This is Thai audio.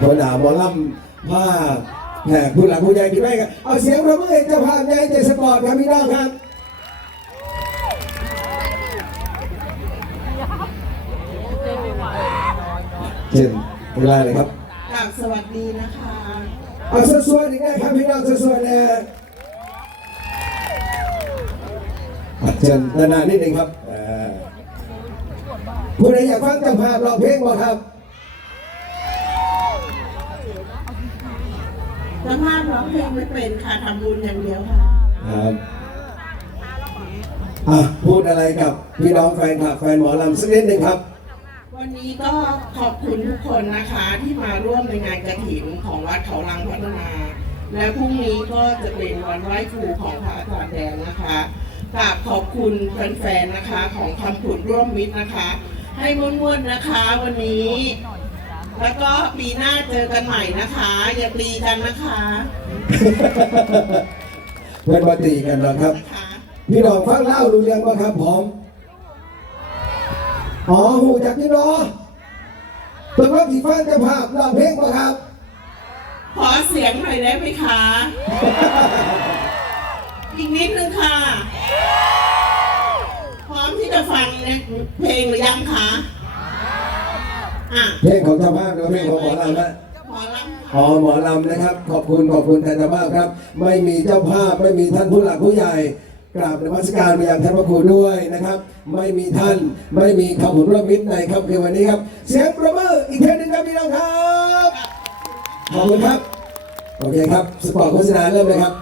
หัวหน้าหมอลำผ้าแขกผู้หลักผู้ใหญ่ที่ไม่กันเอาเสียงประมือให้เจ้าภาพใหญ่ใจสปอร์ตครับพี่น้องครับเชิญเวลาเลยครับกราบสวัสดีนะคะเอาสวยๆอีกนะครับพี่น้องสวยๆนะอะเชิญนานๆนิดนึงครับอ่าผู้ใดอยากฟังเจ้าภาพร้องเพลงบ่ครับ เจ้าภาพร้องเพลงไม่เป็นค่ะทำบุญอย่างเดียวค่ะ ครับอะพูดอะไรกับพี่น้องแฟนคลับแฟนหมอลำสักนิดหนึ่งครับ วันนี้ก็ขอบคุณทุกคนนะคะที่มาร่วมในงานกระถิ่นของวัดเขาลังพัฒนา และพรุ่งนี้ก็จะเป็นวันไหว้ครูของพระอาจารย์แดงนะคะกราบขอบคุณแฟนๆนะคะของคำผุดร่วมมิตรนะคะ ให้ม่วนๆนะคะ วันนี้ แล้วก็ปีหน้าเจอกันใหม่นะคะ อย่าตีกันนะคะเพื่อนมาตีกันนะครับ นะคะพี่น้องฟังเล่ารู้เรื่องป่ะครับผมอ๋อหูจากพี่น้องตัวว่าที่ฟังเจ้าภาพร้องเพลงป่ะครับ ขอเสียงหน่อยได้ไหมคะ อีกนิดนึงค่ะ พร้อมที่จะฟังเพลงหรือยังคะอะ เพลงของเจ้าภาพหรือเพลงของหมอลำนะหมอลำอ๋อหมอลำนะครับ ขอบคุณขอบคุณแทนเจ้าภาพครับ ไม่มีเจ้าภาพไม่มีท่านผู้หลักผู้ใหญ่กราบนมัสการไปยังท่านพระครูด้วยนะครับ ไม่มีท่านไม่มีคำผุนร่วมมิตรในครับคือวันนี้ครับ เสียงประมืออีกเทปหนึงครับพี่น้องครับ ขอบคุณครับ โอเคครับ สปอร์ตโฆษณาเริ่มเลยครับ